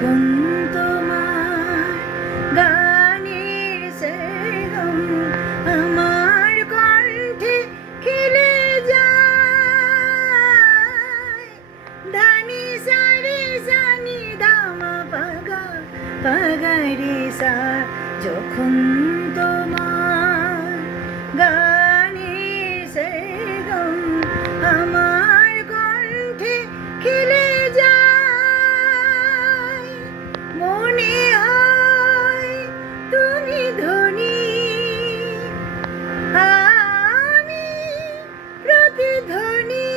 যখন তোমার গানের সরগম আমার কণ্ঠে খেলে যায়, ধানি সারে জানি দামা পাগা পাগারে সা, যখন তোমার গানের সরগম আমার কণ্ঠে খেলে যায়, মনে হয় তুমি ধনী, আমি প্রতিধ্বনি,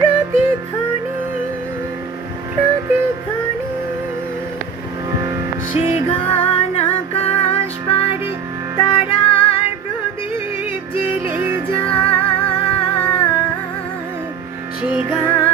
প্রতিধ্বনি, প্রতিধ্বনি। সে গান আকাশ পারে তারার প্রদীপ জ্বেলে যায়, সে গান